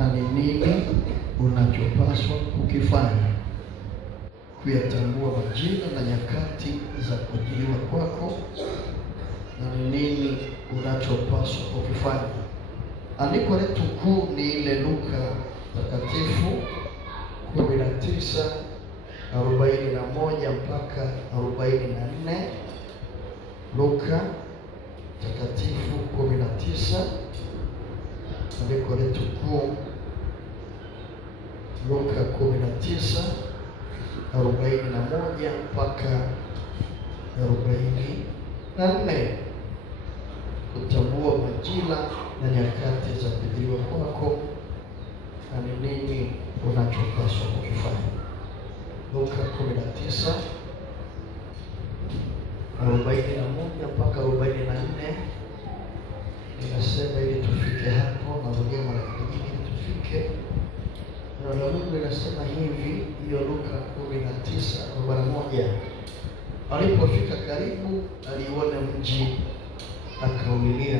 na ni nini unachopaswa kukifanya. Kuyatambua majira na nyakati za kujiliwa kwako na ni nini unachopaswa kukifanya. Andiko letu kuu ni ile Luka takatifu 19:41 mpaka 44. Luka takatifu 19, andiko letu kuu Luka 19:41 mpaka 44. Kutambua majira na nyakati za kujiliwa kwako na ni nini unachopaswa kukifanya. Luka 19:41 mpaka 44. Ninasema ili tufike hapo, na rudia mara nyingine ili tufike. Neno la Mungu linasema hivi, hiyo Luka 19:41. Alipofika karibu, aliona mji, akaulilia,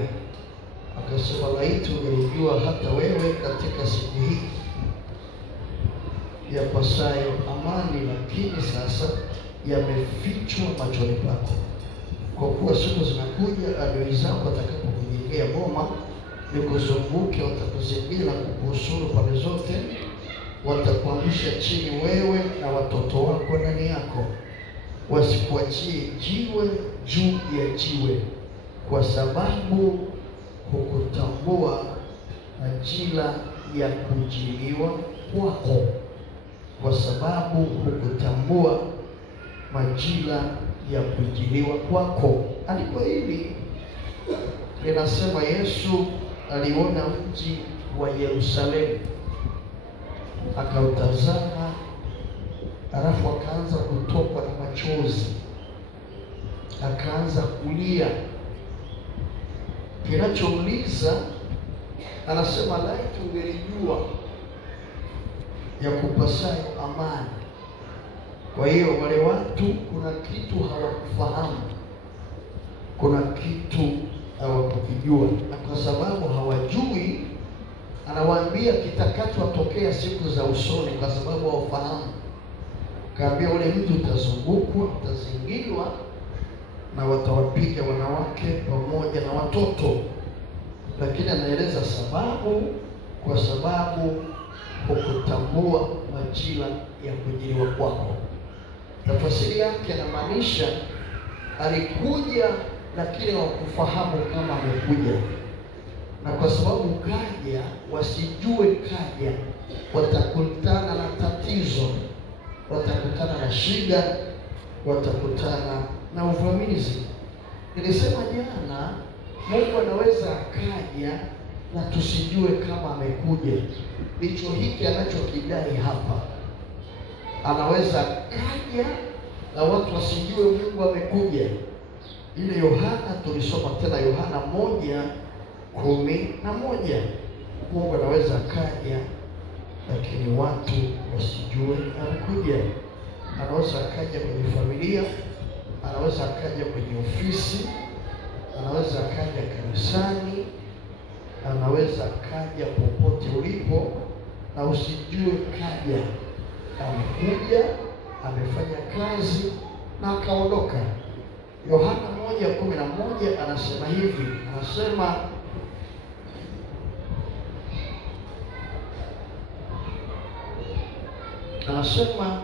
akasema, laiti ungelijua hata wewe katika siku hii yapasayo amani, lakini sasa yamefichwa machoni pako. Kwa kuwa siku zinakuja adui zako watakapokujengea boma nikuzunguke, watakuzingira na kukuhusuru pande zote, watakuangusha chini wewe na watoto wako ndani yako, wasikuachie jiwe juu ya jiwe, kwa sababu hukutambua majira ya kujiliwa kwako. Kwa sababu hukutambua majira ya kujiliwa kwako. Andiko hili linasema Yesu aliona mji wa Yerusalemu, akautazama, alafu akaanza kutokwa na machozi, akaanza kulia. Kinachouliza, anasema laiti ungelijua ya kupasayo amani. Kwa hiyo wale watu kuna kitu hawakufahamu, kuna kitu hawakukijua, na kwa sababu hawajui, anawaambia kitakachotokea siku za usoni, kwa sababu hawafahamu. Kaambia ule mji utazungukwa, utazingirwa na watawapiga wanawake pamoja na watoto. Lakini anaeleza sababu, kwa sababu hukutambua majira ya kujiliwa kwako. Tafsiri yake inamaanisha alikuja, lakini hawakufahamu kama amekuja, na kwa sababu kaja, wasijue kaja, watakutana na tatizo, watakutana na shida, watakutana na uvamizi. Nilisema jana, Mungu anaweza akaja na tusijue kama amekuja. Ndicho hiki anachokidai hapa. Anaweza kaja na watu wasijue Mungu amekuja. Ile Yohana tulisoma tena, Yohana 1:11. Mungu anaweza kaja lakini watu wasijue amekuja. Anaweza akaja kwenye familia, anaweza akaja kwenye ofisi, anaweza akaja kanisani, anaweza akaja popote ulipo na usijue kaja. Amekuja, amefanya kazi na akaondoka. Yohana 1:11 anasema hivi, anasema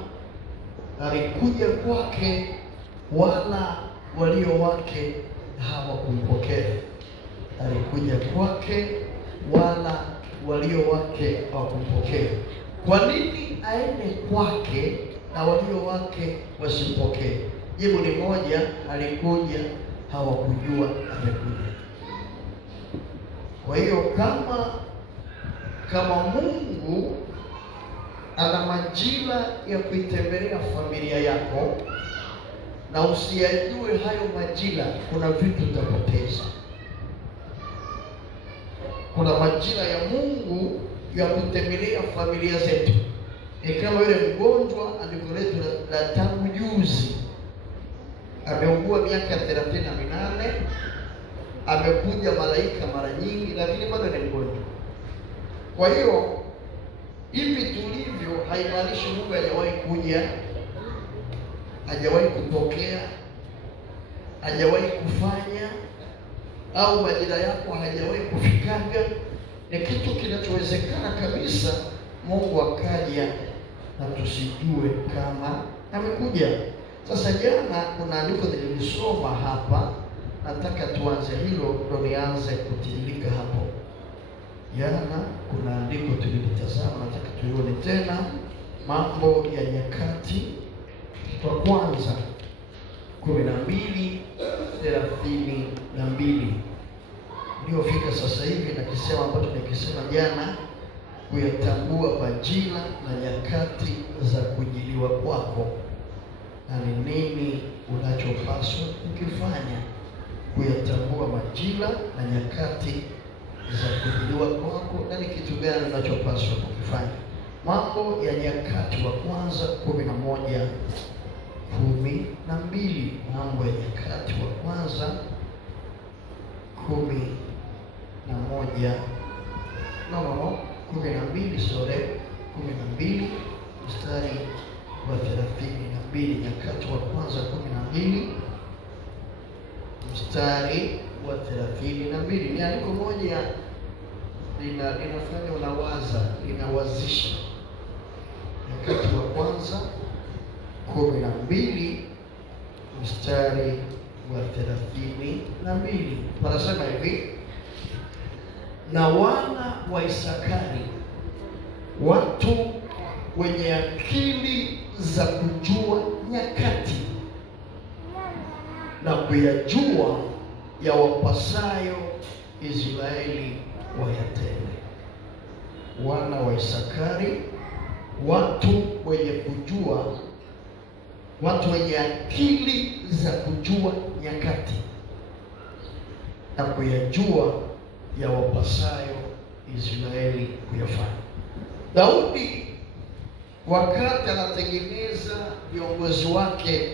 alikuja kwake, wala walio wake hawakumpokea. Alikuja kwake, wala walio wake hawakumpokea. Kwa nini aende kwake na walio wake wasimpokee? Jibu ni moja, alikuja, hawakujua amekuja. Kwa hiyo kama Mungu ana majira ya kuitembelea familia yako na usiyajue hayo majira, kuna vitu utapoteza. Kuna majira ya Mungu ya kutembelea familia zetu. Ni kama yule mgonjwa alivyoletwa na tangu juzi, ameugua miaka 38, amekuja malaika mara nyingi, lakini bado ni mgonjwa. Kwa hiyo hivi tulivyo haimaanishi Mungu hajawahi kuja, hajawahi kutokea, hajawahi kufanya, au majira yako hajawahi kufikaga. Ni kitu kinachowezekana kabisa Mungu akaja na tusijue kama amekuja. Sasa jana kuna andiko nilisoma hapa, nataka tuanze hilo ndo nianze kutiririka hapo. Jana kuna andiko tulilitazama, nataka tuione tena. Mambo ya Nyakati wa kwanza 12:32 ndio fika sasa hivi, na kisema ambacho nikisema jana, kuyatambua majira na nyakati za kujiliwa kwako, na ni nini unachopaswa kukifanya. Kuyatambua majira na nyakati za kujiliwa kwako, na ni kitu gani unachopaswa kukifanya. Mambo ya Nyakati wa kwanza 11:12. Mambo ya Nyakati wa kwanza 12 mstari wa 32. Nyakati wa kwanza 12 mstari wa 32. Ni andiko moja linafanya unawaza, linawazisha. Nyakati wa kwanza 12 mstari wa 32. Wanasema hivi: na wana wa Isakari, watu wenye akili za kujua nyakati na kuyajua ya wapasayo Israeli wayatende. Wana wa Isakari, watu wenye kujua, watu wenye akili za kujua nyakati na kuyajua ya wapasayo Israeli kuyafanya. Daudi wakati anatengeneza viongozi wake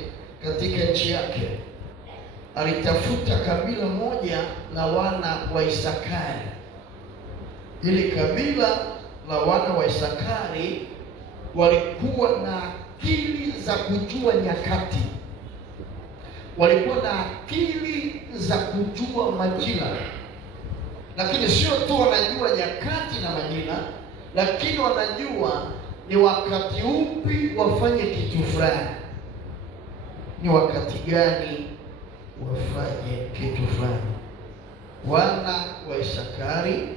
katika nchi yake, alitafuta kabila moja la wana wa Isakari. Ili kabila la wana wa Isakari walikuwa na akili za kujua nyakati, walikuwa na akili za kujua majira. Lakini sio tu wanajua nyakati na majira, lakini wanajua ni wakati upi wafanye kitu fulani, ni wakati gani wafanye kitu fulani. Wana wa Isakari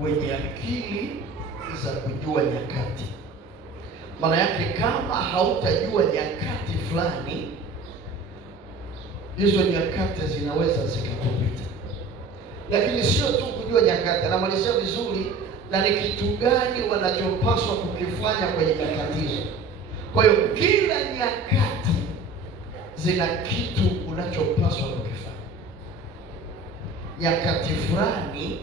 wenye akili za kujua nyakati. Maana yake kama hautajua nyakati fulani, hizo nyakati zinaweza zikakupita. Lakini sio tu kujua nyakati, anamalizia vizuri, na ni kitu gani wanachopaswa kukifanya kwenye nyakati hizo. Kwa hiyo kila nyakati zina kitu unachopaswa kukifanya. Nyakati fulani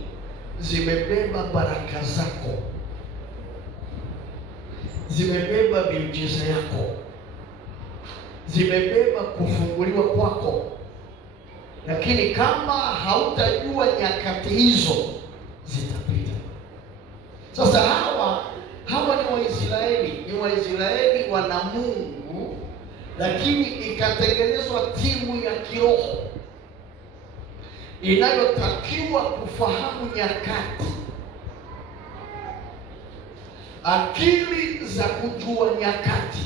zimebeba baraka zako, zimebeba miujiza yako, zimebeba kufunguliwa kwako. Lakini kama hautajua nyakati hizo, zitapita. Sasa hawa ni Waisraeli, ni Waisraeli wana Mungu, lakini ikatengenezwa timu ya kiroho inayotakiwa kufahamu nyakati, akili za kujua nyakati.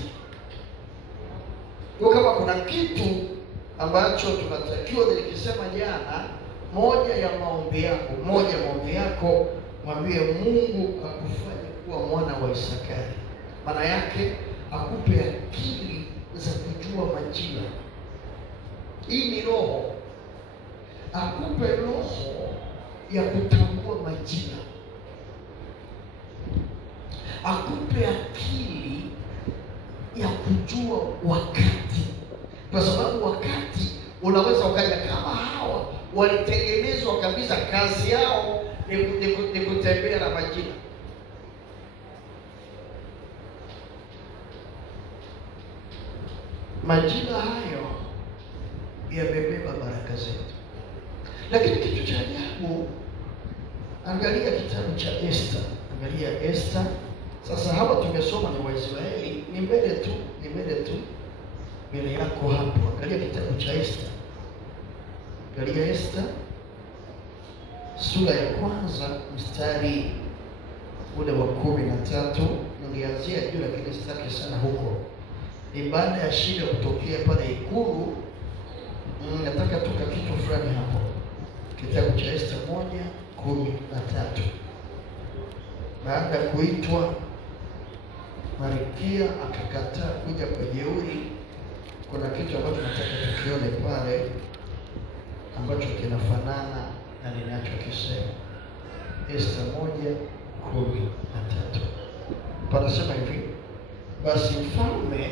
Kwa kama kuna kitu ambacho tunatakiwa, nilikisema jana, moja ya maombi yako, mwambie Mungu akufanye kuwa mwana wa Isakari. Maana yake akupe akili za kujua majira. Hii ni roho. Akupe roho ya kutambua majira, akupe akili ya kujua wakati, kwa sababu wakati unaweza ukaja. Kama hawa walitengenezwa kabisa, kazi yao ni kutembea na majira. Majira hayo yamebeba baraka zetu. Lakini kitu cha ajabu, angalia kitabu cha Esther. Angalia tunasoma ni Waisraeli, ni mbele tu, mbele yako hapo. Angalia kitabu cha Esta. Angalia Esta sura ya kwanza mstari ule wa 13. Nilianzia juu lakini sitaki sana huko. Ni baada ya shida kutokea pale ikulu. Nataka tuka kitu fulani hapo. Kitabu cha Esta 1:13. Baada ya kuitwa Malkia akakataa kuja kwa jeuri. Kuna kitu ambacho nataka tukione pale ambacho kinafanana na ninachokisema. Esta 1:13. Panasema hivi: basi mfalme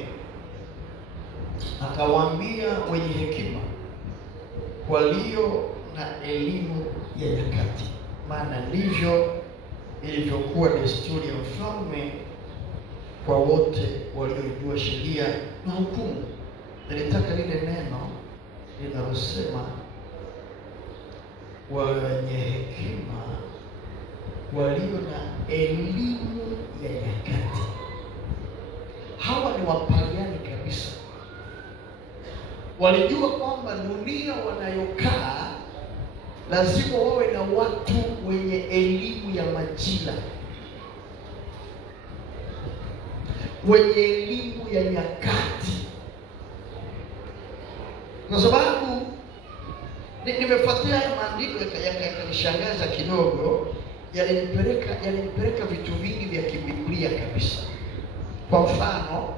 akawaambia wenye hekima walio na elimu ya nyakati, maana ndivyo ilivyokuwa desturi ya mfalme kwa wote waliojua sheria na hukumu. Nilitaka lile neno linalosema wenye hekima walio na elimu ya nyakati. Hawa ni wapagani kabisa. Walijua kwamba dunia wanayokaa lazima wawe na watu wenye elimu ya majira, wenye elimu ya nyakati. Kwa sababu nimefuatia haya maandiko yakanishangaza kidogo, yalinipeleka vitu vingi vya kibiblia kabisa. Kwa mfano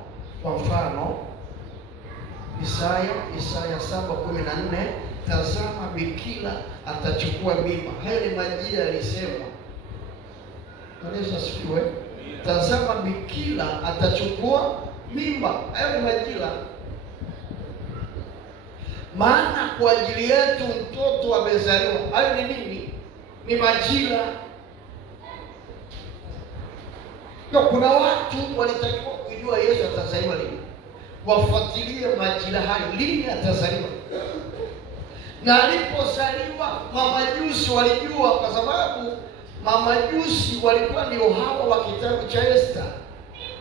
Isaya 7:14, tazama bikira atachukua mimba. Hayo ni majira yalisemwa. Yesu asifiwe. Tazama bikira atachukua mimba. Hayo ni majira. Maana kwa ajili yetu mtoto amezaliwa. Hayo ni nini? Ni majira. Kuna watu walitakiwa kujua Yesu atazaliwa lini. Wafuatilie majira hayo, lini atazaliwa. Na alipozaliwa mamajusi walijua, kwa sababu mamajusi walikuwa ndio hawa wa kitabu cha Esta.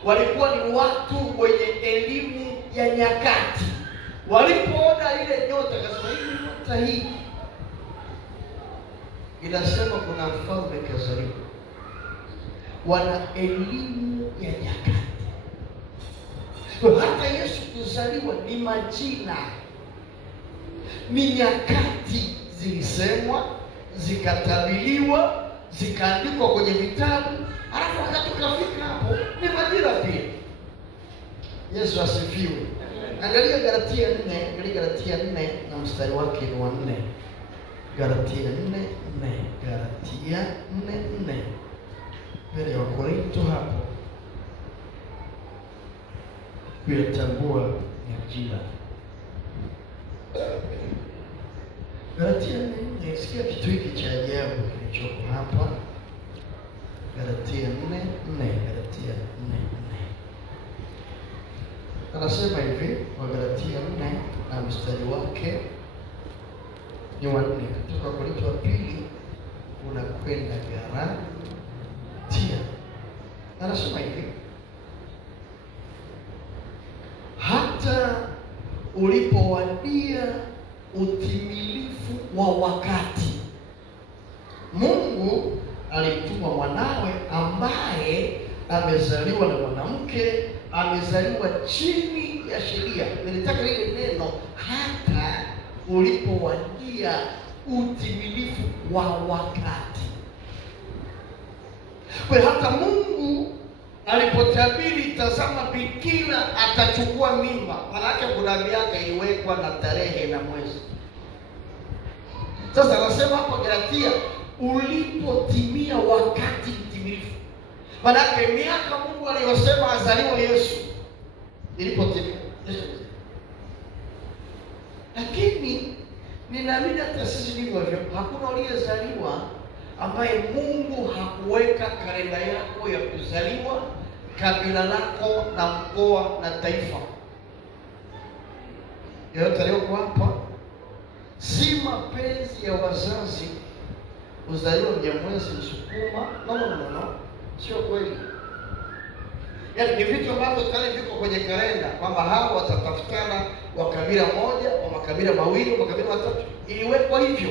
Walikuwa ni watu wenye elimu ya nyakati. Walipoona ile nyota, kasema hii nyota hii inasema kuna mfalme kazaliwa. Wana elimu ya nyakati. Hata Yesu kuzaliwa ni majira, ni nyakati zilisemwa, zikatabiriwa, zikaandikwa kwenye vitabu, halafu wakati ukafika hapo ni majira pia. Yesu asifiwe. Angalia Galatia 4 na mstari wake ni wa 4. Galatia 4:4. Mbele ya Wakorintho hapo kuyatambua majira. Galatia 4, sikia kitu hiki cha ajabu kilichoko hapa. Galatia 4:4. Anasema hivi, wa Galatia 4 na mstari wake ni wa 4. Kutoka Wakorintho wa pili unakwenda Galatia. Anasema hivi: hata ulipowadia utimilifu wa wakati, Mungu alimtuma mwanawe ambaye amezaliwa na mwanamke, amezaliwa chini ya sheria. Nilitaka lile neno hata ulipowadia utimilifu wa wakati. Kwa hata Mungu alipotabiri, tazama bikira atachukua mimba, maana kuna miaka iliwekwa na tarehe na mwezi. Sasa anasema hapo Galatia, ulipotimia wakati mtimilifu. Maana miaka Mungu aliyosema azaliwe Yesu ilipotimia. Lakini ninaamini hata sisi ndivyo hivyo. Hakuna aliyezaliwa ambaye Mungu hakuweka kalenda yako ya kuzaliwa, kabila lako na mkoa na taifa. Yote leo hapa si mapenzi ya wazazi uzaliwa Mnyamwezi Msukuma. No. Sio kweli. Yaani ni vitu ambavyo tayari viko kwenye kalenda kwamba hao watatafutana wa kabila moja, wa makabila mawili, wa makabila matatu, iliwekwa hivyo.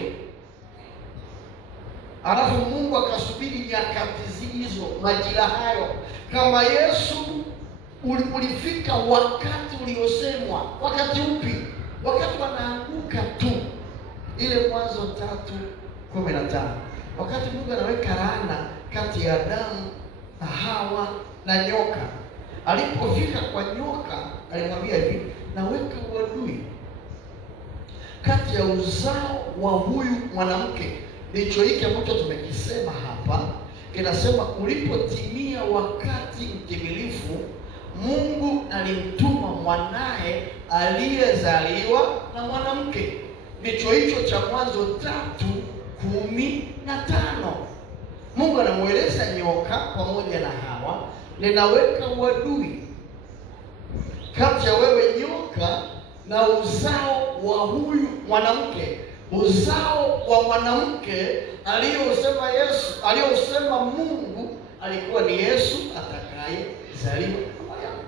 Alafu Mungu akasubiri nyakati hizo, majira hayo. Kama Yesu ulifika wakati uliosemwa. Wakati upi? Wakati wanaanguka tu. Ile Mwanzo 3:15. Wakati Mungu anaweka laana kati ya Adamu na Hawa na nyoka. Alipofika kwa nyoka, alimwambia hivi, naweka uadui kati ya uzao wa huyu mwanamke. Ndicho hiki ambacho tumekisema hapa. Kinasema ulipotimia wakati mtimilifu, Mungu alimtuma mwanae aliyezaliwa na mwanamke. Ndicho hicho cha Mwanzo 3:15. Mungu anamueleza nyoka pamoja na Hawa, ninaweka uadui kati ya wewe nyoka na uzao wa huyu mwanamke. Uzao wa mwanamke aliyosema Yesu, aliyosema Mungu alikuwa ni Yesu atakayezaliwa na Mariamu.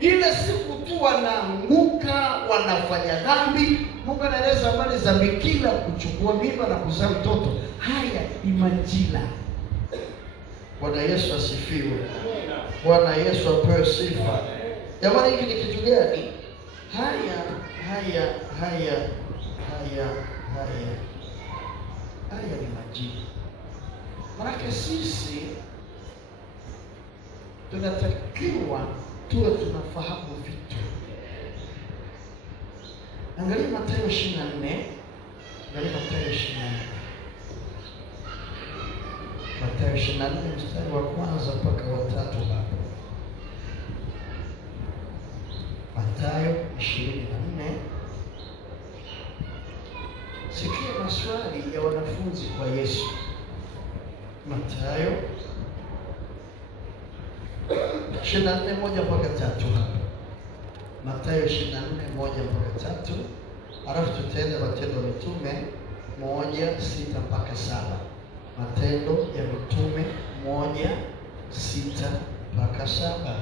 Ile siku tu wanaanguka, wanafanya dhambi, Mungu anaeleza habari za bikira kuchukua mimba na kuzaa mtoto. Haya ni majira. Bwana Yesu asifiwe. Bwana Yesu apewe sifa. Jamani, hiki ni kitu gani? Haya ni majira. Maana sisi tunatakiwa tuwe tunafahamu vitu. Angalia Mathayo 24. Angalia Mathayo 24. Mathayo 24 mstari wa kwanza mpaka wa 3 hapo. Mathayo 24. Sikia maswali ya wanafunzi kwa Yesu. Mathayo 24:1-3 hapa. Mathayo 24:1-3. Alafu tutaenda Matendo ya Mitume 1:6-7. Matendo ya Mitume 1:6-7.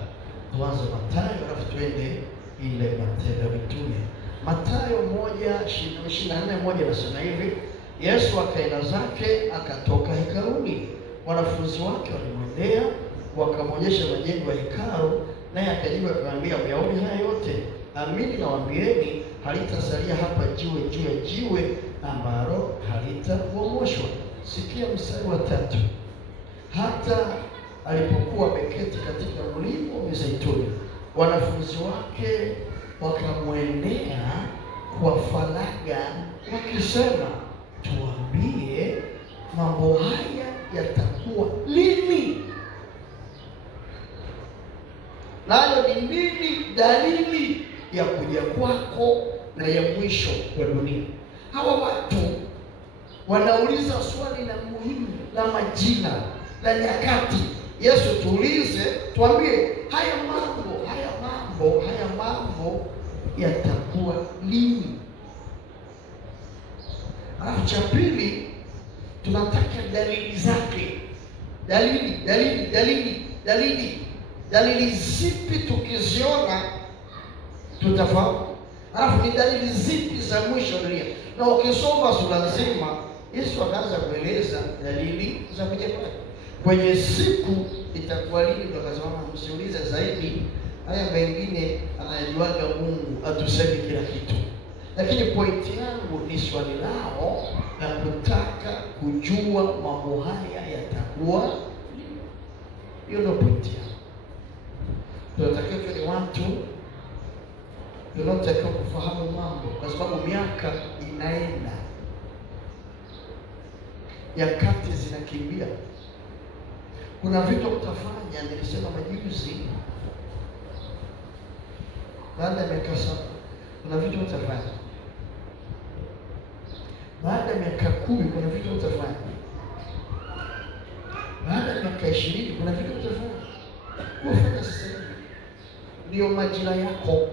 Tuanze Mathayo alafu tuende ile Matendo ya Mitume. Mathayo 1:24 nasema hivi, Yesu akaenda zake akatoka hekaluni. Wanafunzi wake walimwendea wakamwonyesha majengo ya hekalu, naye akajibu akamwambia, Myahudi haya yote? Amini nawaambieni, halitasalia hapa jiwe juu ya jiwe ambalo halitabomoshwa. Sikia mstari wa 3. Hata alipokuwa ameketi katika mlima wa Mizeituni, wanafunzi wake wakamwendea kwa faragha wakisema, tuambie, mambo haya yatakuwa lini? Nayo ni nini dalili ya kuja kwako na ya mwisho wa dunia? Hawa watu wanauliza swali la muhimu la majina la nyakati. Yesu, tuulize, tuambie haya mambo yatakuwa lini? Alafu cha pili, tunataka dalili zake. Dalili zipi tukiziona tutafahamu? Alafu ni dalili zipi za mwisho wa dunia? Na ukisoma sura nzima, Yesu akaanza kueleza dalili za kuja kwake. Kwenye siku itakuwa lini, ndio akasema msiulize zaidi, haya mengine anajuaga Mungu, atuseme kila kitu. Lakini pointi yangu ni swali lao na kutaka kujua mambo haya yatakuwa lini. Hiyo ndio pointi yangu. Tunatakiwa ni watu tunatakiwa kufahamu mambo, kwa sababu miaka inaenda, nyakati zinakimbia. Kuna vitu utafanya, nilisema majuzi, baada ya miaka 7 kuna vitu utafanya, baada ya miaka 10 kuna vitu utafanya, baada ya miaka 20 kuna vitu utafanya. Kufanya sasa hivi ndio majira yako.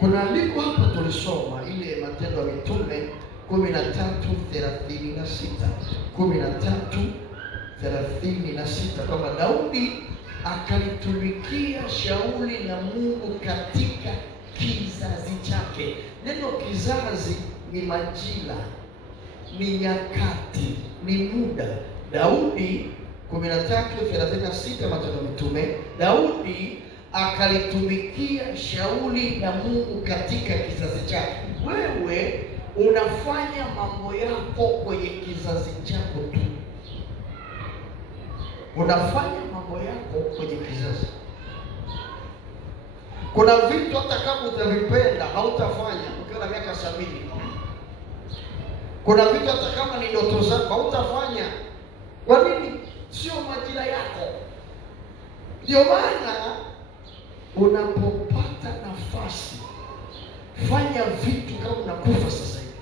Kuna andiko hapa tulisoma, ile Matendo ya Mitume 13:36, 36 kwamba Daudi akalitumikia shauri la Mungu katika kizazi chake. Neno kizazi ni majira, ni nyakati, ni muda. Daudi 13:36 Matendo ya Mitume, Daudi akalitumikia shauri la Mungu katika kizazi chake. Wewe unafanya mambo yako kwenye kizazi chako tu. Unafanya mambo yako kwenye kizazi. Kuna vitu hata kama utavipenda hautafanya ukiwa na miaka 70. Kuna vitu hata kama ni ndoto zako hautafanya. Kwa nini? Sio majira yako. Ndio maana unapopata nafasi, fanya vitu kama unakufa sasa hivi.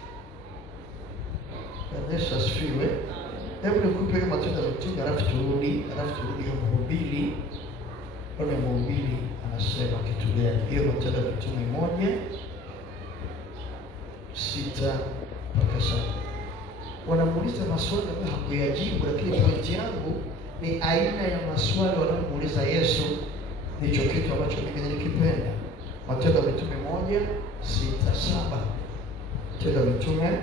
Yesu asifiwe. Hebu nikupe Matendo ya Mitume alafu turudi hiyo Mhubiri. Kuna Mhubiri anasema kitu gani? Hiyo Matendo ya Mitume 1:6-7. Wanamuuliza maswali ambayo hakuyajibu, lakini pointi yangu ni aina ya maswali wanamuuliza Yesu. Ndicho kitu ambacho mimi nilikipenda. Matendo ya Mitume 1:6-7. Matendo ya Mitume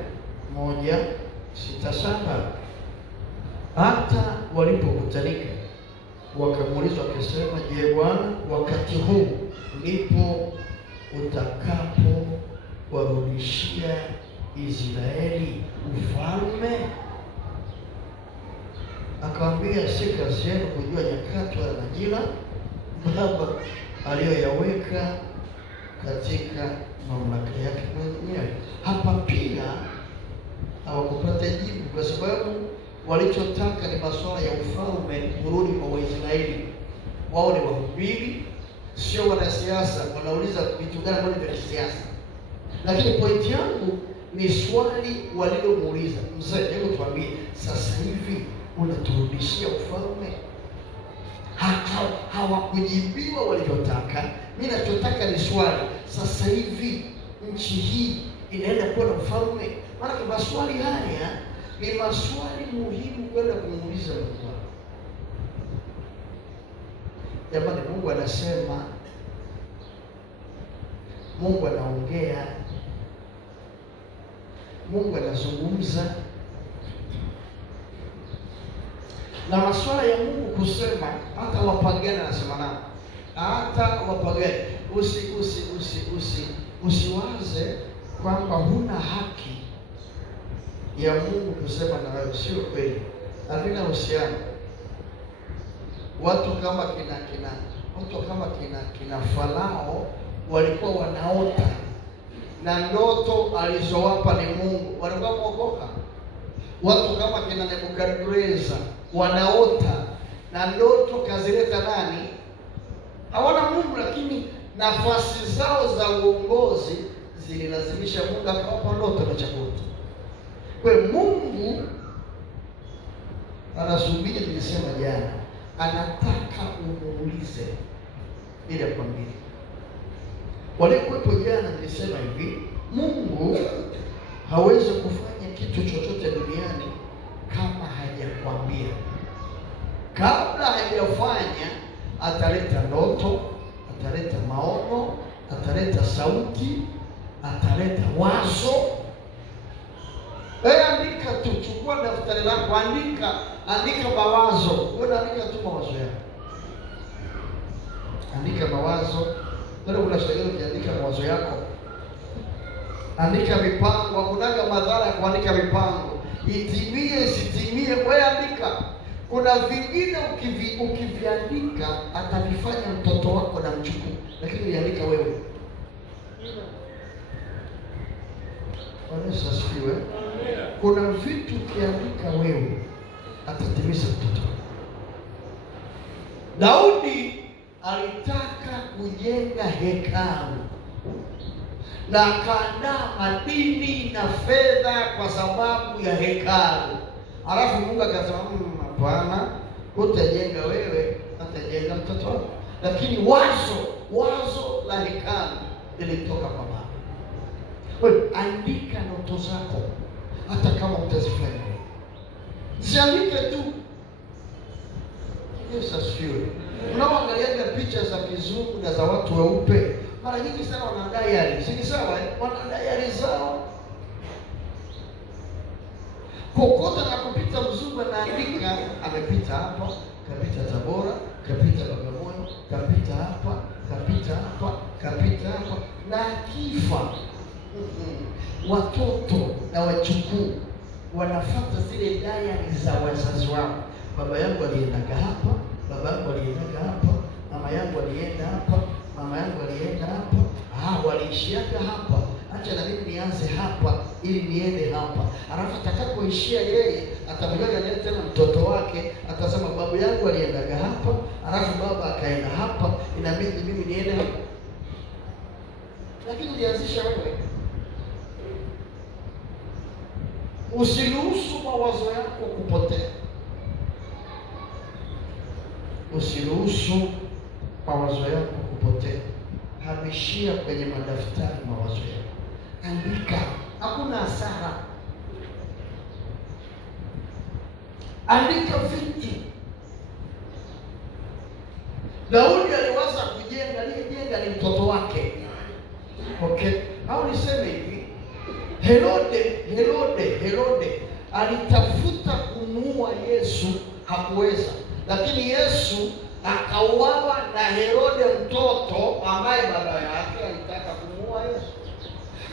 1:6-7. Hata walipokutanika wakamuuliza wakisema, je, Bwana, wakati huu ndipo utakapo warudishia Israeli ufalme? Akamwambia, si kazi yenu kujua nyakati wala majira Baba aliyoyaweka katika mamlaka yake mwenyewe. Hapa pia hawakupata jibu, kwa sababu walichotaka ni masuala ya ufalme kurudi kwa Waisraeli. Wao ni wahubiri, sio wanasiasa. Wanauliza vitu gani ambavyo vya kisiasa. Lakini pointi yangu ni swali walilomuuliza, mzee, hebu tuambie, sasa hivi unaturudishia ufalme? Hawakujibiwa walivyotaka. Mimi nachotaka ni swali, sasa hivi nchi hii inaenda kuwa na ufalme? Maana maswali haya ni maswali muhimu kwenda kumuuliza Mungu. Jamani, Mungu anasema, Mungu anaongea, Mungu anazungumza. Na maswala ya Mungu kusema, hata wapagani anasema nao. Hata wapagani usiwaze kwamba huna haki ya Mungu kusema na wewe. Sio kweli. Havina uhusiano. Watu kama kina Farao walikuwa wanaota na ndoto alizowapa ni Mungu, walikuwa wameokoka. Watu kama kina Nebukadneza wanaota na ndoto kazileta nani? Hawana Mungu, lakini nafasi zao za uongozi zililazimisha Mungu akawapa ndoto na chakula. Kwa Mungu anasubiri, nilisema jana, anataka umuulize ili akwambie. Walikuwepo jana, nilisema hivi, Mungu hawezi kufanya kitu chochote duniani kama hajakwambia. Kabla hajafanya, ataleta ndoto, ataleta maono, ataleta sauti, ataleta wazo. Andika tu, chukua daftari lako, andika mawazo. Wewe andika tu mawazo yako. Andika mawazo. Ndio kuna sheria ukiandika mawazo yako. Andika mipango, hakunaga madhara ya kuandika mipango. Itimie isitimie, wewe andika. Kuna vingine ukiviandika atavifanya mtoto wako na mjukuu, lakini uliandika wewe. Yesu asifiwe. Kuna vitu ukiandika wewe atatimiza mtoto. Daudi alitaka kujenga hekalu na akaandaa madini na fedha kwa sababu ya hekalu. Alafu Mungu akasema, hapana, utajenga wewe, atajenga mtoto wako. Lakini wazo la hekalu lilitoka kwa Baba. Wewe andika ndoto zako, hata kama utazifanya. Siandike tu. picha za kizungu na za watu weupe, mara nyingi sana wana diary, si sawa? Wana diary zao. Kokote anapopita mzungu anaandika, amepita hapa, kapita Tabora, kapita Bagamoyo, kapita hapa, kapita hapa, kapita hapa, na akifa watoto na wachukuu wanafuata zile diary za wazazi wao. Baba yangu aliendaga hapa, baba yangu aliendaga hapa, mama yangu alienda hapa, mama yangu alienda hapa, waliishiaga hapa, acha na mimi nianze hapa ili niende hapa. Alafu atakapoishia yeye atamjaga naye tena mtoto wake, atasema babu yangu aliendaga hapa, alafu baba akaenda hapa, inabidi mimi niende hapa. Lakini ulianzisha wewe. Usiruhusu mawazo yako kupotea. Usiruhusu mawazo yako kupotea. Hamishia kwenye madaftari mawazo yako. Andika, hakuna hasara. Andika vitu. Daudi aliwaza kujenga, aliyejenga ni mtoto wake. Okay? Au niseme hivi, Herode alitafuta kumuua Yesu, hakuweza. Lakini Yesu akauawa na Herode mtoto ambaye baba yake alitaka kumuua Yesu.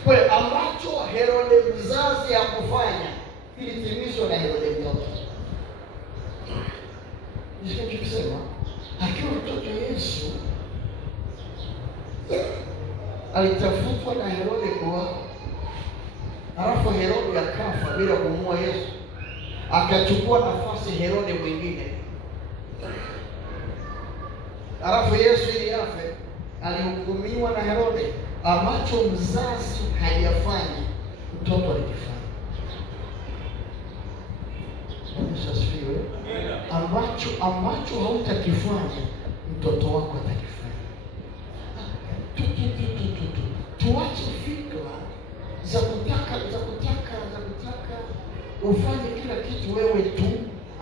Kwa ambacho Herode mzazi hakufanya kilitimizwa na Herode mtoto. Nikisema akiwa mtoto Yesu alitafutwa na Herode kwa, alafu Herode akafa bila kumuua Yesu, akachukua nafasi Herode mwingine. Alafu Yesu ili afe alihukumiwa na Herode, ambacho mzazi hajafanya mtoto alikifanya. Yesu asifiwe. Ambacho hautakifanya mtoto wako atakifanya. Tuache fikra za kutaka ufanye kila kitu wewe tu,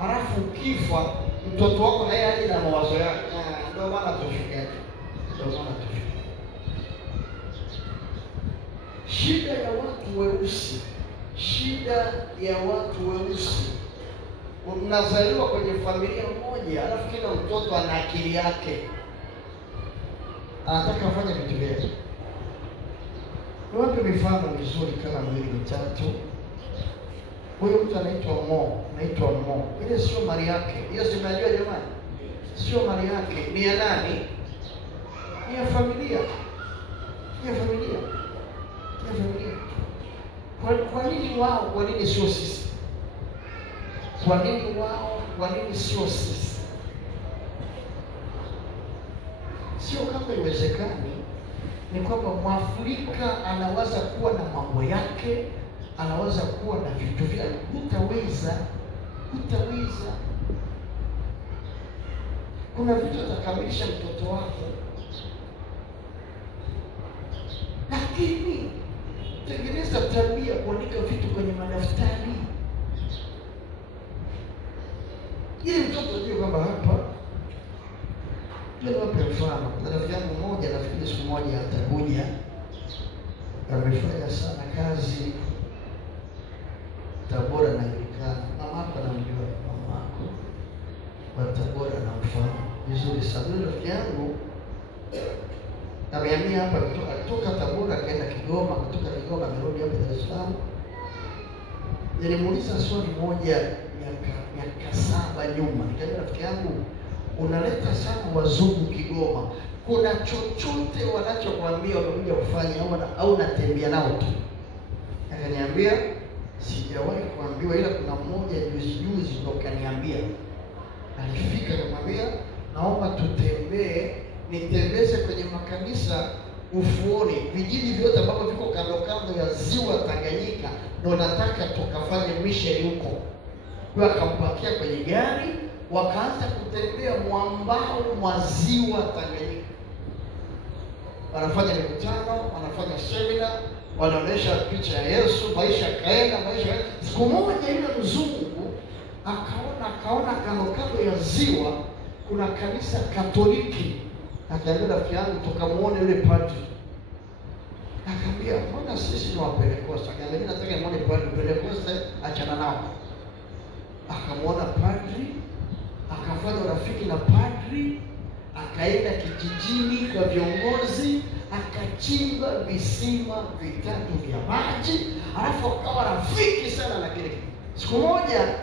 halafu ukifa mtoto wako naye hadi na mawazo yake. Ndio maana tufike. Shida ya watu weusi, mnazaliwa kwenye familia moja, alafu kila mtoto ana akili yake, anataka afanye vitu vyake. Niwape mifano mizuri kama 2-3. Huyo mtu anaitwa Mo. Ile sio mali yake. Hiyo si mali yake jamani. Sio mali yake. Ni ya nani? Ni ya familia. Kwa nini wao? Kwa nini sio sisi? Kwa nini wao? Kwa nini sio sisi? Sio kama iwezekani. Ni kwamba Mwafrika anawaza kuwa na mambo yake, anawaza kuwa na vitu vyake. Hutaweza. Kuna vitu atakamilisha mtoto wako, lakini tengeneza tabia kuandika vitu kwenye madaftari, ili mtoto ajue kwamba hapa. Niwape mfano. Rafiki yangu mmoja, nafikiri siku moja atakuja, amefanya sana kazi Tabora na Ilikana. Mamako anamjua, mamako wa Tabora anamfahamu vizuri sana. Rafiki yangu amehamia hapa, kutoka Tabora akaenda Kigoma, kutoka Kigoma amerudi hapa Dar es Salaam. Nilimuuliza swali moja miaka 7 nyuma, nikamwambia rafiki yangu, unaleta sana wazungu Kigoma, kuna chochote wanachokuambia wamekuja kufanya au unatembea nao tu? Akaniambia sijawahi kuambiwa, ila kuna mmoja juzi ndo kaniambia. Alifika akamwambia, naomba tutembee, nitembeze kwenye makanisa ufuoni, vijiji vyote ambavyo viko kando ya ziwa Tanganyika, ndo nataka tukafanye mission huko. Kwa akampakia kwenye gari, wakaanza kutembea mwambao mwa ziwa Tanganyika. Wanafanya mikutano, wanafanya semina, wanaonesha picha ya Yesu, maisha kaenda. Siku moja yule mzungu akaona kando ya ziwa kuna kanisa Katoliki Akaambia rafiki yangu, tukamuone yule padri. Akaambia, mbona sisi ni wa Pentecost? Akaambia, mimi nataka muone padri Pentecost, achana nao. Akamuona padri, akafanya urafiki na padri, akaenda kijijini kwa viongozi, akachimba visima 3 vya maji, alafu akawa rafiki sana na kile. Siku moja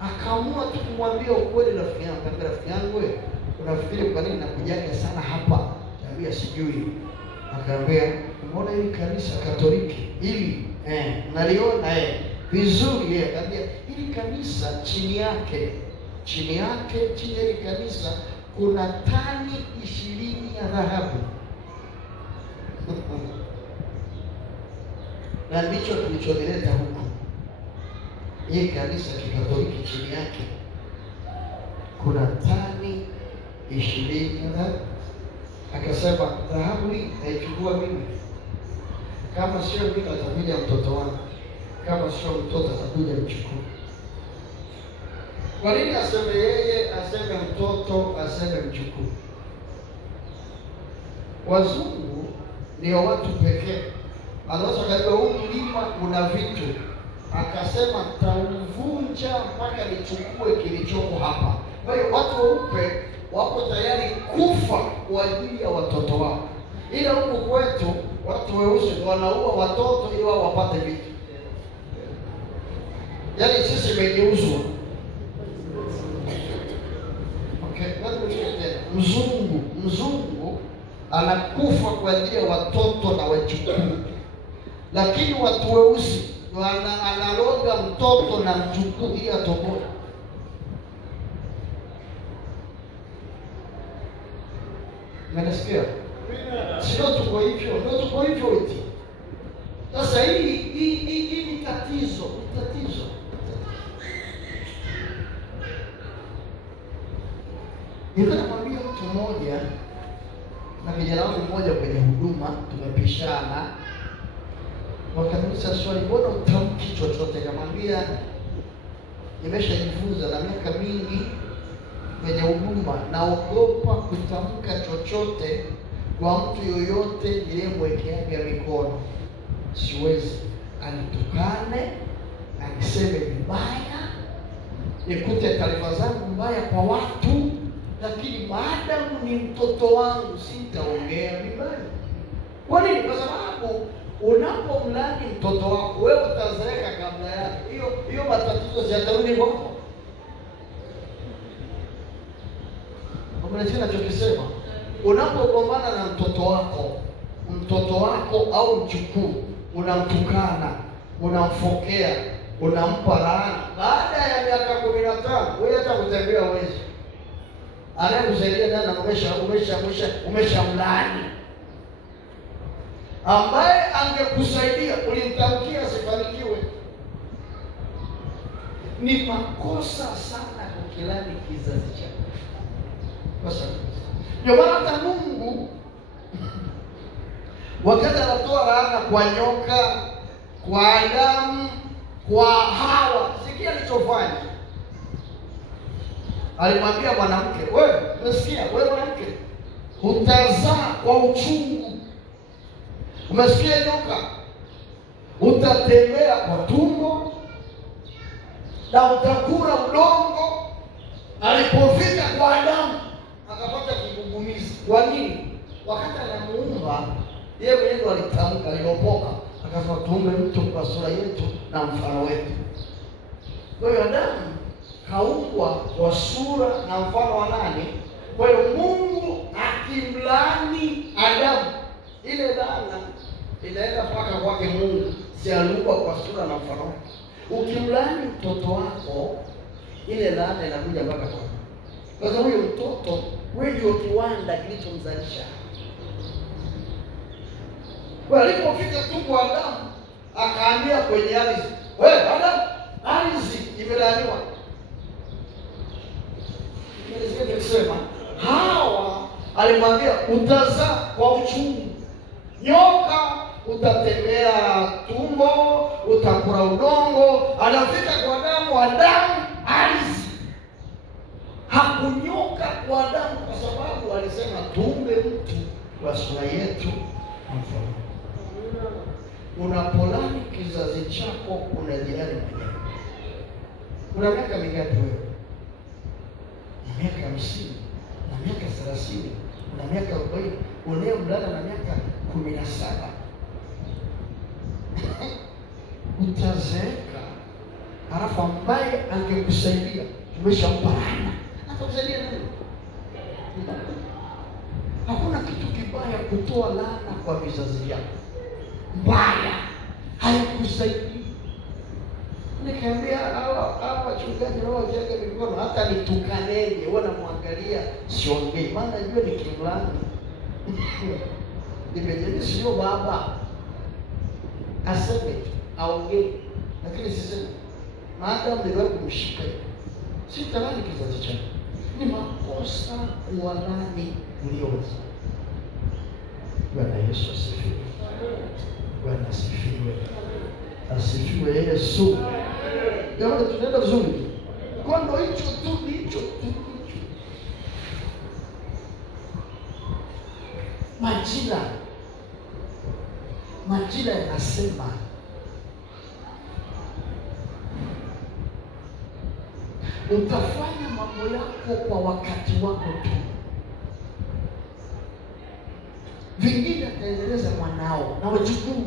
akaamua tu kumwambia ukweli rafiki yangu. Akamwambia, rafiki yangu, wewe unafikiri kwa nini nakujaga sana hapa? Akamwambia, sijui. Akamwambia, umeona hili kanisa Katoliki hili naliona vizuri. Akamwambia, hili kanisa chini ya hili kanisa kuna tani 20 ya dhahabu. Na ndicho kilichonileta huku. Hii kanisa Kikatoliki chini yake kuna tani 20 ya dhahabu. Akasema, dhahabu hii naichukua mimi. Kama sio mimi atakuja mtoto wangu. Kama sio mtoto atakuja mchukuu. Kwa nini aseme yeye, aseme mtoto, aseme mchukuu? Wazungu ndio watu pekee anaweza katika huu mlima kuna vitu, akasema tauvunja mpaka nichukue kilichoko hapa. Kwa hiyo watu weupe wako tayari kufa kwa ajili ya watoto wao, ila huku kwetu watu weusi wanaua watoto ili wao wapate vitu. Yaani sisi imegeuzwa. Mzungu anakufa kwa ajili ya watoto na wajukuu, lakini watu weusi analoga mtoto na mjukuu ili atoboe. Mnasikia? Sio tuko hivyo, ndio tuko hivyo eti. Sasa hii ni tatizo. Nikamwambia mtu mmoja na kijana wangu mmoja kwenye huduma, tumepishana. Wakaniuliza swali, mbona utamki chochote? Nikamwambia nimeshajifunza na miaka mingi kwenye huduma, naogopa kutamka chochote kwa mtu yoyote niliyemwekeaga mikono. Siwezi anitukane, aniseme vibaya, nikute taarifa zangu mbaya kwa watu, lakini maadamu ni mtoto wangu sitaongea vibaya. Kwa nini? Kwa sababu unapomlani mtoto wako wewe utazeeka kabla yake. Hiyo matatizo yatarudi kwako. Unasikia ninachokisema? Unapogombana na mtoto wako au mjukuu, unamtukana, unamfokea, unampa laana, baada ya miaka 15 wewe hata kutembea uwezi. Anayekusaidia ndani umeshamlaani. Ambaye angekusaidia ulimtamkia asifanikiwe. Ni makosa sana kukilani kizazi chako. Kosa. Ndio maana hata Mungu wakati anatoa laana kwa nyoka, kwa Adamu, kwa Hawa, sikia alichofanya. Alimwambia mwanamke, wewe umesikia, wewe mwanamke utazaa kwa uchungu. Umesikia nyoka? Utatembea kwa tumbo na utakula udongo. Alipofika kwa Adamu akapata kigugumizi. Kwa nini? Wakati anamuumba yeye mwenyewe alitamka, aliopoka, akasema tuumbe mtu kwa sura yetu na mfano wetu. Kwa hiyo Adamu kaumbwa kwa sura na mfano wa nani? Kwa hiyo Mungu akimlaani Adamu, ile laana inaenda mpaka kwake Mungu, si aliumbwa kwa sura na mfano wake. Ukimlaani mtoto wako, ile laana inakuja mpaka kwako. Kwa sababu huyo mtoto wewe ndio kiwanda kilichomzalisha. Kwa alipofika tu kwa Adamu, akaambia kwenye ardhi, wewe Adamu, ardhi imelaaniwa. Kusema Hawa alimwambia utazaa kwa uchungu. Nyoka utatembea tumbo, utakula udongo. Anafika kwa Adamu, ardhi. Hakunyoka kwa Adamu kwa sababu alisema tuumbe mtu kwa sura yetu mfano. Unapolani kizazi chako unajirani mwenyewe. Una miaka mingapi wewe? Na miaka 50, na miaka 30, na miaka 40, unao mlala na miaka 17. Utazeeka, halafu ambaye angekusaidia umeshampa laana. Atakusaidia nini? Hakuna kitu kibaya kutoa laana kwa vizazi vyako. Mbaya haikusaidii. Nikamwambia hawa wachungaji wao wakiaga mikono, hata nitukaneje wana muangalia siongei, maana najua ni kimlani. Nimejeni sio baba aseme aongee, lakini sisemi. Maadamu niliwahi kumshika, sitalani kizazi chako. Ni makosa kuwalani ulioza. Bwana Yesu asifiwe. Bwana asifiwe. Asifiwe Yesu. Jamani, tunaenda vizuri. Kwa ndo hicho tu hicho tu. Majira yanasema utafanya mambo yako kwa wakati wako tu. Vingine ataendeleza mwanao na wajukuu.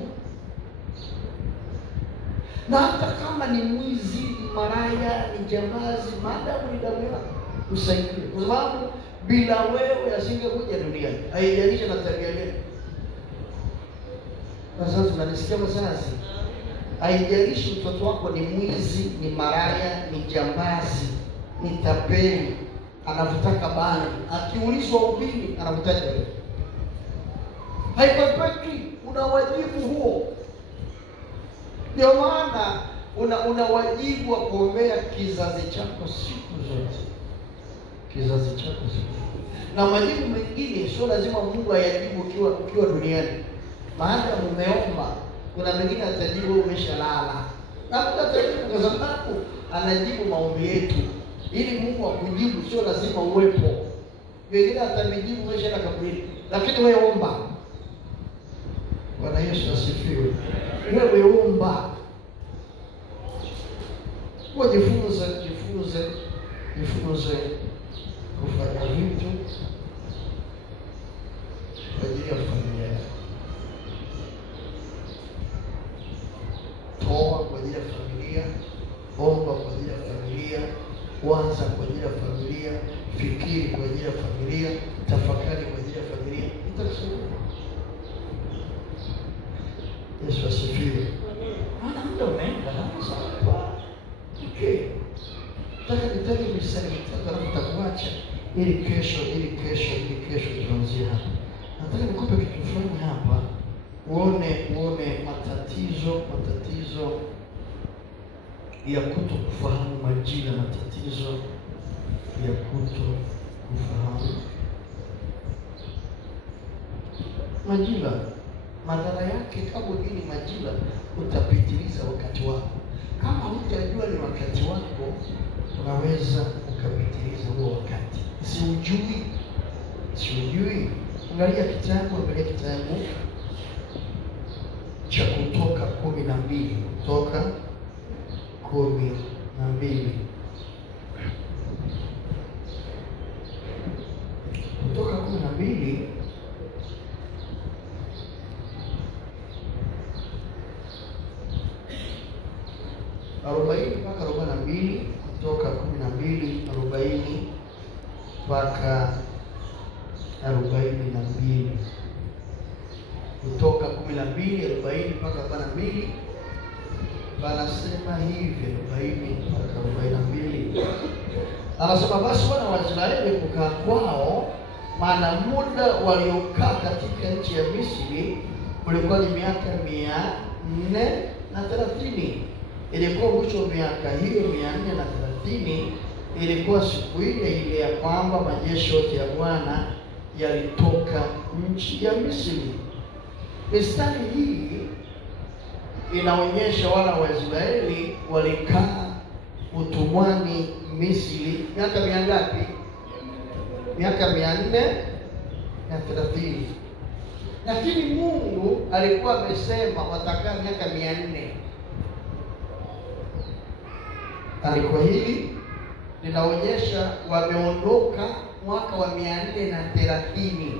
Na hata kama ni mwizi, ni maraya, ni jambazi, maadamu ni damu yako, usaidie. Kwa sababu bila wewe asingekuja duniani. Haijalishi na tabia gani. Sasa tunanisikia wazazi. Haijalishi mtoto wako ni mwizi, ni maraya, ni jambazi, ni tapeli, anavutaka bangi, akiulizwa ubini anavutaje wewe. Haipapeki, una wajibu huo. Ndio maana una wajibu wa kuombea kizazi chako siku zote. Kizazi chako siku. Na majibu mengine sio lazima Mungu ayajibu ukiwa duniani. Maana umeomba, kuna mengine atajibu umeshalala. Na Mungu atajibu kwa sababu anajibu maombi yetu. Ili Mungu akujibu sio lazima uwepo. Wengine atajibu umeshaenda kaburini. Lakini wewe omba. Bwana Yesu asifiwe. Wewe omba. Jifunze kufanya vitu kwa ajili ya familia yako. Toa kwa ajili ya familia, omba kwa ajili ya familia, waza kwa ajili ya familia, fikiri kwa ajili ya familia, tafakari kwa ajili ya familia. Itakusaidia. Yesu asifiwe. Maana muda umeenda na sawa. Okay. Nataka mistari mitatu na nitakuacha ili kesho tuanzie hapa. Nataka nikupe kitu fulani hapa. Uone matatizo ya kutokufahamu majira, matatizo ya kutokufahamu majira. Madhara yake kama ni majira, utapitiliza wakati wako. Kama hutajua ni wakati wako, unaweza ukapitiliza huo wakati. Siujui. Angalia kitabu cha Kutoka 12. Kutoka 12. Kutoka 12 40 mpaka 42. Kutoka 12:40 mpaka 42. Kutoka 12:40 mpaka 42. Anasema hivi 40 mpaka 42. Anasema basi wana wa Israeli kukaa kwao, maana muda waliokaa katika nchi ya Misri ulikuwa ni miaka 430. Ilikuwa mwisho wa miaka hiyo 430, ilikuwa siku ile ya kwamba majeshi yote ya Bwana yalitoka nchi ya Misri. Mistari hii inaonyesha wana wa Israeli walikaa utumwani Misri miaka mingapi? miaka 430. Lakini Mungu alikuwa amesema watakaa miaka 400. Alikuwa hili linaonyesha wameondoka mwaka wa 430,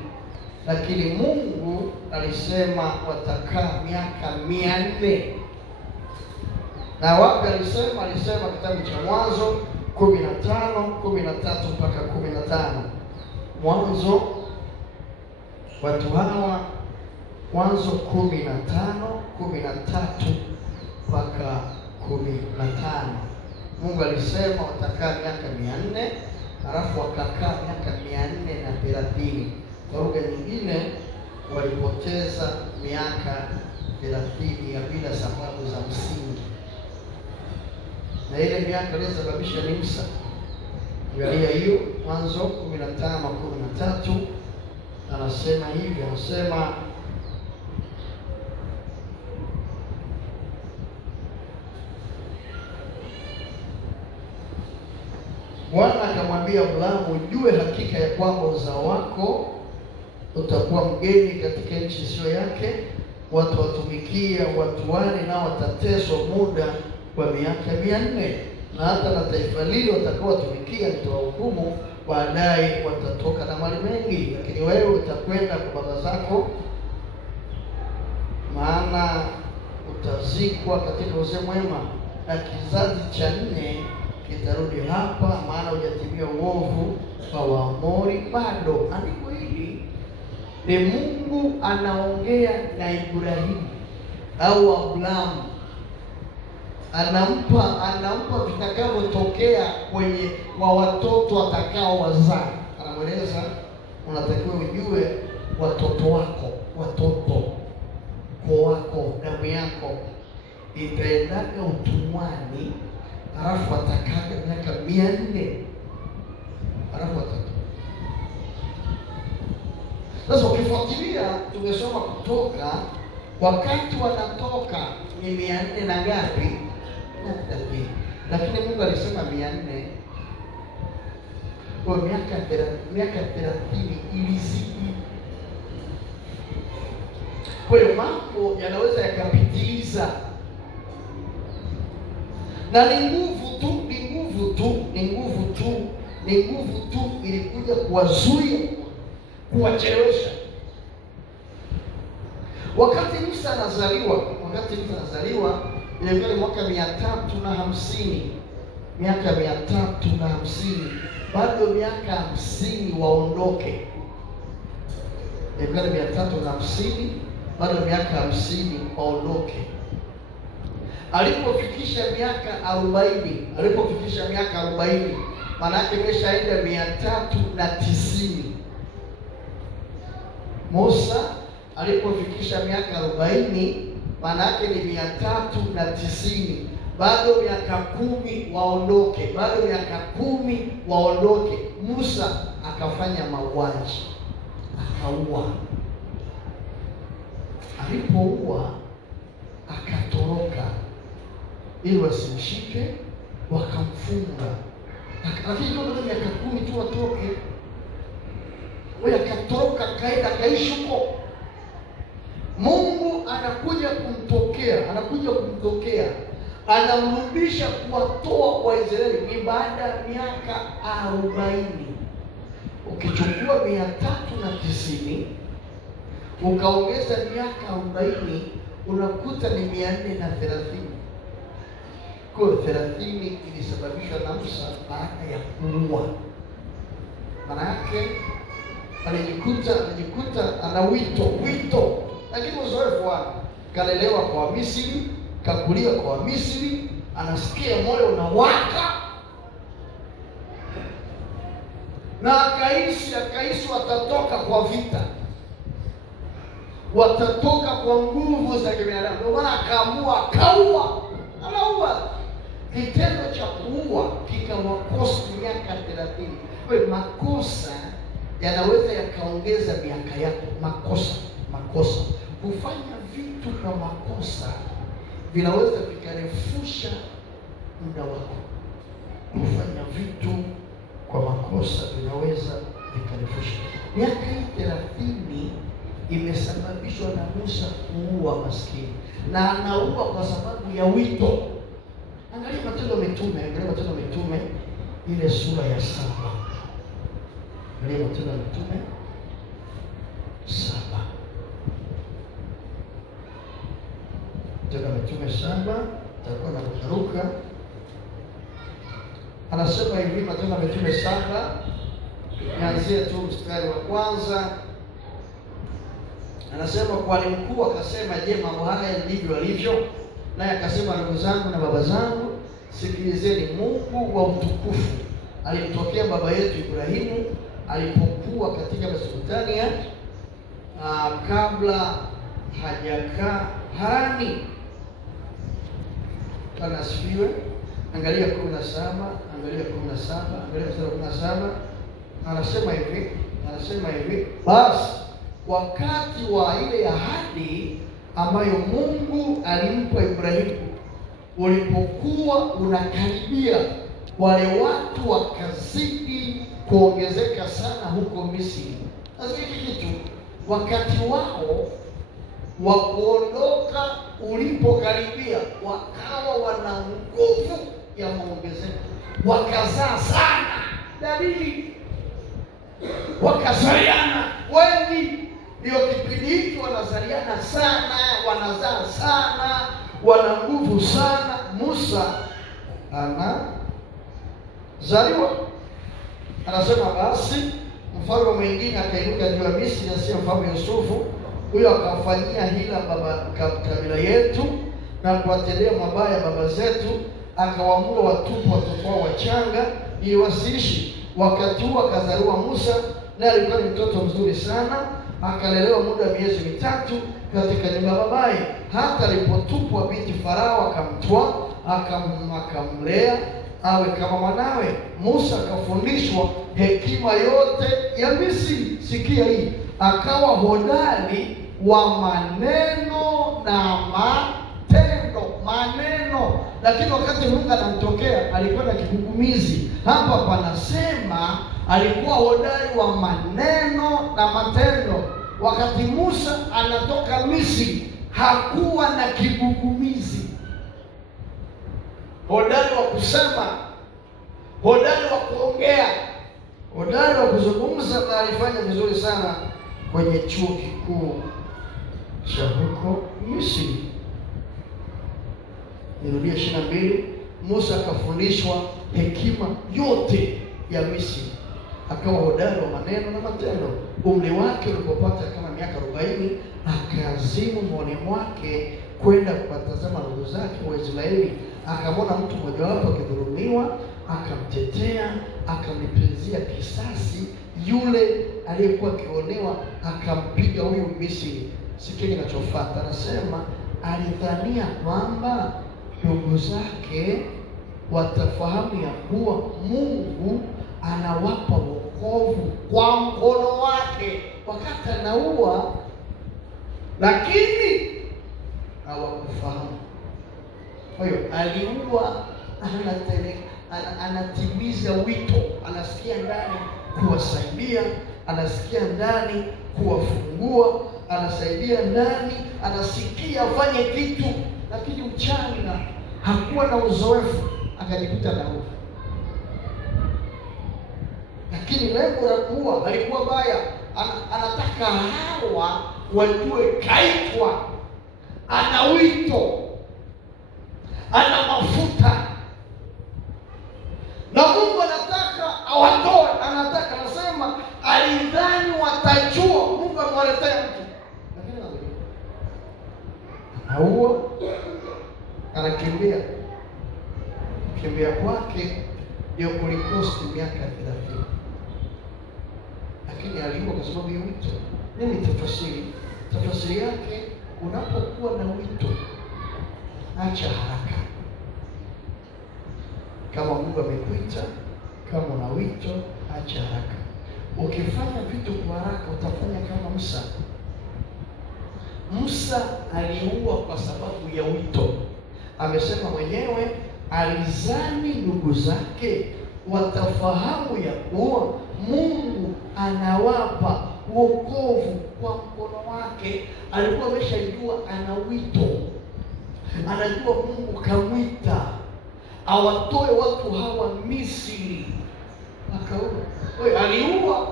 lakini Mungu alisema watakaa miaka 400. Na wapi alisema? Alisema kitabu cha Mwanzo 15:13 mpaka 15. Mwanzo, watu hawa, Mwanzo 15:13 mpaka 15. Mungu alisema watakaa miaka 400, halafu wakakaa miaka 430. Kwa lugha nyingine, walipoteza miaka 30 ya bila sababu za msingi. Na ile miaka iliyosababisha ni Musa. Angalia hiyo Mwanzo 15:13, anasema hivi, anasema Bwana akamwambia Abrahamu, ujue hakika ya kwamba uzao wako utakuwa mgeni katika nchi isiyo yake, watu watumikia watu wale, nao watateswa muda wa miaka 400, na hata na taifa lile watakao watumikia nitawahukumu, baadaye watatoka na mali mengi, lakini wewe utakwenda kwa baba zako, maana utazikwa katika uzee mwema, na kizazi cha 4 kitarudi hapa, maana hujatimia uovu wa Waamori bado. Andiko hili ni Mungu anaongea na Ibrahimu au Abrahamu, anampa vitakavyotokea kwenye wa watoto atakao wazaa. Anamweleza, unatakiwa ujue watoto wako, watoto wako, damu yako itaendaga utumwani, halafu watakaga miaka 400, halafu watatoka. Sasa ukifuatilia, tumesoma Kutoka, wakati wanatoka ni 400 na ngapi? Lakini Mungu alisema 400. Kwa miaka 30 ilizidi. Kwa hiyo mambo yanaweza yakapitiliza, na ni nguvu tu ilikuja kuwazuia, kuwachelewesha. Wakati Musa anazaliwa ilikuwa ni mwaka 350, miaka 350, bado miaka 50 waondoke. Ilikuwa ni 350, bado miaka 50 waondoke. Alipofikisha miaka 40, maana yake imeshaenda 390. Musa alipofikisha miaka 40, maana yake ni 390, bado miaka 10 waondoke. Musa akafanya mauaji, akaua. Alipoua akatoroka ili wasimshike, wakamfunga. Lakini kwa miaka 10 tu watoke, wewe akatoroka, kaenda kaishi huko. Mungu anakuja kumtokea, anamrudisha kuwatoa Waisraeli. Ni baada ya miaka 40. Ukichukua 390 ukaongeza miaka 40, unakuta ni 430. Kwa 30 ilisababishwa na Musa baada ya kuua. Maana yake alijikuta ana wito, lakini uzoefu wake, kalelewa kwa Misri, kakulia kwa Misri, anasikia moyo unawaka, na akaishi watatoka kwa vita, watatoka kwa nguvu za kibinadamu. Ndio maana akaamua, anaua. Kitendo cha kuua kikawakosti miaka 30. Kwa hiyo makosa yanaweza yakaongeza miaka yako. Makosa, kufanya vitu kwa makosa vinaweza vikarefusha muda wako. Kufanya vitu kwa makosa vinaweza vikarefusha. Miaka hii 30 imesababishwa na Musa kuua maskini, na anaua kwa sababu ya wito. Angalia Matendo ya Mitume ile sura ya 7. Angalia Matendo ya Mitume 7. Matendo ya Mitume 7, takuwa na kuruka. Anasema hivi, Matendo ya Mitume 7, nianzie tu mstari wa kwanza. Anasema kwani mkuu akasema, je, mambo haya ndivyo alivyo? Naye akasema, ndugu zangu na baba zangu, sikilizeni. Mungu wa utukufu alimtokea baba yetu Ibrahimu alipokuwa katika Mesopotamia, kabla hajakaa Harani. Bwana asifiwe. Angalia 17, angalia 17. Anasema hivi, basi wakati wa ile ahadi ambayo Mungu alimpa Ibrahimu ulipokuwa unakaribia, wale watu wakazidi kuongezeka sana huko Misri. Sasa hiki kitu, wakati wao wa kuondoka ulipokaribia, wakawa wana nguvu ya maongezeko, wakazaa sana. Dalili, wakazaliana wengi. Ndio kipindi hiki wanazaliana sana, wanazaa sana, wana nguvu sana. Musa anazaliwa. Anasema basi mfalme mwingine akainuka juu ya Misri, asiye mfalme Yusufu. Huyo akafanyia hila kabila yetu na kuwatendea mabaya baba zetu, akawaamuru watupu watoto wao wachanga ili wasiishi. Wakati huo akazaliwa Musa, naye alikuwa ni mtoto mzuri sana, akalelewa muda wa miezi 3 katika nyumba ya babaye. Hata alipotupwa binti Farao akamtwaa, akamlea awe kama mwanawe. Musa akafundishwa hekima yote ya Misri. Sikia hii, akawa hodari wa maneno na maneno. Lakini wakati Mungu anamtokea alikuwa na kigugumizi. Hapa panasema alikuwa hodari wa maneno na matendo. Wakati Musa anatoka Misri hakuwa na kigugumizi. Hodari wa kusema, hodari wa kuongea, hodari wa kuzungumza, na alifanya vizuri sana kwenye chuo kikuu cha huko Misri. Nirudie 22. Musa akafundishwa hekima yote ya Misri, akawa hodari wa maneno na matendo. Umri wake ulipopata kama miaka 40, akazimu moyoni mwake kwenda kuwatazama ndugu zake Waisraeli. Akamwona mtu mmojawapo akidhulumiwa, akamtetea, akamlipizia kisasi yule aliyekuwa akionewa, akampiga huyu Misri. Sikia kinachofuata, anasema alidhania kwamba ndugu zake watafahamu ya kuwa Mungu anawapa wokovu kwa mkono wake wakati anaua, lakini hawakufahamu. Kwa hiyo aliua, anatimiza wito, anasikia ndani kuwasaidia, anasikia ndani kuwafungua, anasaidia ndani, anasikia afanye kitu, lakini uchanga, hakuwa na uzoefu, akajikuta na hofu. Lakini lengo la kuua halikuwa baya. Anataka hawa wajue kaitwa, ana wito, ana mafuta, na Mungu anataka awatoe. Anasema alidhani watajua. Mungu amewaletea mtu, lakini anaua, anakimbia. Kimbia kwake ndio kulikosti miaka 30, lakini aliua kwa sababu ya wito. Nini tafasiri yake? Unapokuwa na wito, acha haraka. Kama Mungu amekuita, kama una wito, acha haraka. Ukifanya vitu kwa haraka utafanya kama Musa. Musa aliua kwa sababu ya wito. Amesema mwenyewe, alizani ndugu zake watafahamu ya kuwa Mungu anawapa wokovu kwa mkono wake. Alikuwa ameshajua ana wito, anajua Mungu kamwita awatoe watu hawa Misri. Aliua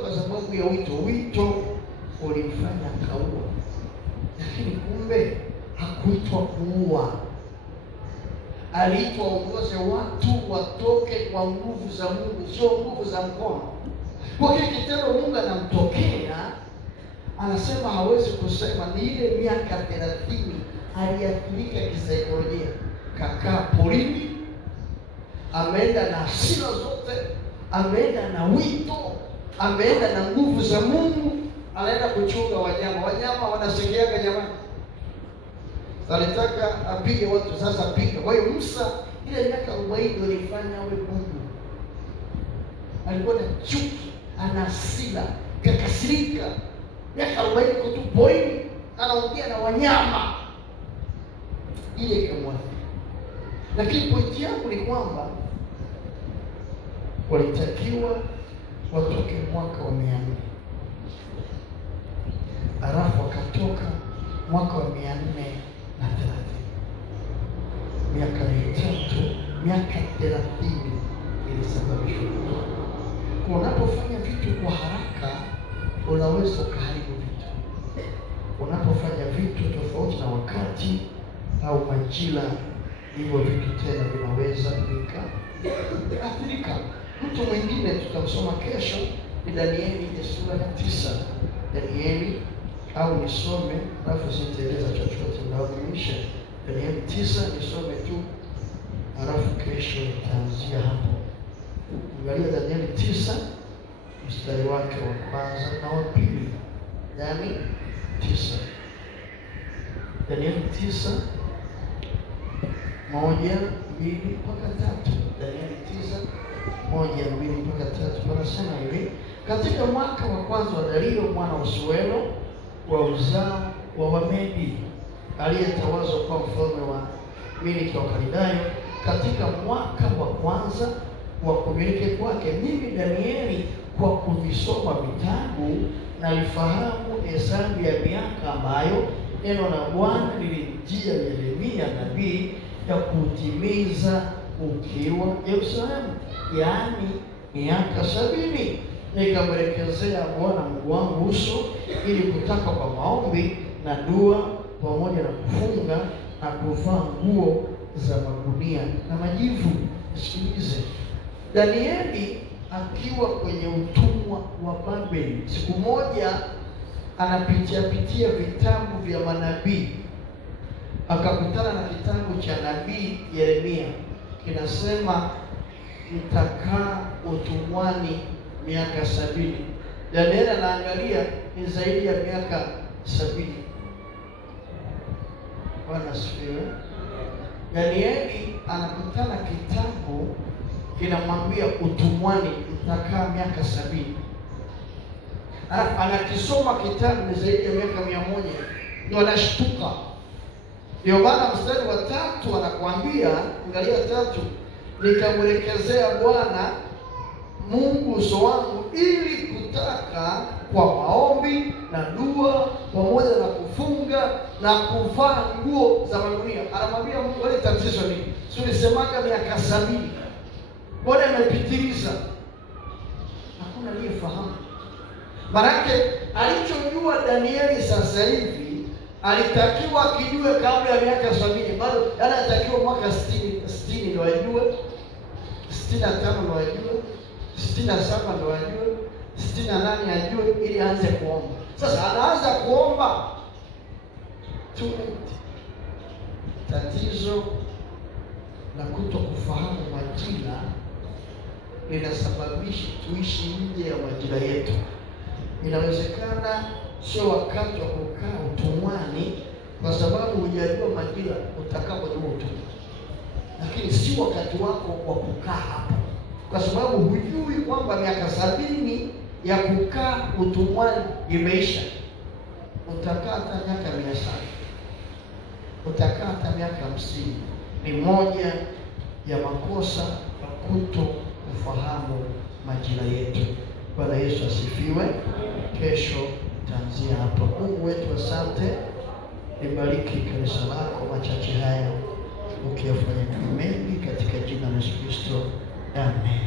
kwa sababu ya wito ulimfanya akaua, lakini kumbe hakuitwa kuua. Aliitwa aongoze watu watoke kwa nguvu za Mungu, sio nguvu za mkono. Kwa hiyo kitendo Mungu anamtokea, anasema hawezi kusema ni ile miaka 30 aliathirika kisaikolojia, kakaa porini, ameenda na hasira zote, ameenda na wito, ameenda na nguvu za Mungu, anaenda kuchunga wanyama. Wanyama wanasegeaga jamani. Alitaka apige watu, sasa apige. Kwa hiyo Musa ile miaka 40 ilifanya awe Mungu. Alikuwa na chuki, ana hasira, kakasirika. Miaka 40 kutu porini, anaongea na wanyama. Ile ikamwathiri. Lakini pointi yangu ni kwamba walitakiwa watoke mwaka wa 400. Alafu wakatoka mwaka wa 430. Miaka 3, miaka 30 ilisababishwa. Unapofanya vitu kwa haraka unaweza kuharibu vitu. Unapofanya vitu tofauti na wakati au majira, hivyo vitu tena vinaweza vikaathirika. Mtu mwingine tutamsoma kesho ni Danieli sura ya 9. Danieli au nisome alafu sitaeleza chochote ndaomisha. Danieli 9 nisome tu alafu kesho itaanzia hapo. Angalia Danieli 9 mstari wake wa kwanza na wa pili. Danieli 9. Danieli 9 1, 2 mpaka 3. Danieli 9 1, 2 mpaka 3 panasema hivi: katika mwaka wa kwanza wa Dario mwana wa Suelo wa uzao wa Wamedi, aliyetawazwa kwa mfalme wa miliki wa Kaldayo, katika mwaka wa kwanza wa kumiliki kwake, mimi Danieli, kwa kuvisoma vitabu nalifahamu hesabu ya miaka ambayo neno la Bwana lilimjia Yeremia nabii ya kutimiza ukiwa Yerusalemu, yaani miaka 70. Nikamwelekezea Bwana Mungu wangu uso ili kutaka kwa maombi na dua pamoja na kufunga na kuvaa nguo za magunia na majivu. Sikilize, Danieli akiwa kwenye utumwa wa Babeli, siku moja anapitia vitabu vya manabii, akakutana na kitabu cha nabii Yeremia kinasema mtakaa utumwani miaka 70. Danieli anaangalia ni zaidi ya miaka 70. Bwana asifiwe. Danieli anakutana kitabu kinamwambia utumwani mtakaa miaka 70. Anakisoma kitabu ni zaidi ya miaka 100. Ndio anashtuka. Ndio maana mstari wa 3 anakuambia, angalia 3, nikamwelekezea Bwana Mungu uso wangu ili kutaka kwa maombi na dua pamoja na kufunga na kuvaa nguo za magunia. Anamwambia Mungu, wale tatizo nini? Sio nisemaga miaka 70. Bwana amepitiliza. Hakuna aliyefahamu. Maanake alichojua Danieli sasa hivi alitakiwa akijue kabla ya miaka 70. Bado anatakiwa mwaka 60 ndio ajue, 65 ndio ajue, 67 ndio ajue, 68 ajue ili aanze kuomba. Sasa anaanza kuomba too late. Tatizo la kutokufahamu majira linasababisha tuishi nje ya majira yetu. Inawezekana sio wakati wa kukaa utumwani kwa sababu hujajua majira utakapokuwa utumwa. Lakini si wakati wako wa kukaa hapo, kwa sababu hujui kwamba miaka 70 ya kukaa utumwani imeisha. Utakaa hata miaka 100, utakaa hata miaka 50. Ni moja ya makosa ya kuto kufahamu majira yetu. Bwana Yesu asifiwe. Kesho taanzia hapa. Mungu wetu, asante. Nibariki kanisa lako machache haya, ukiyafanya mengi katika jina la Yesu Kristo. Amen.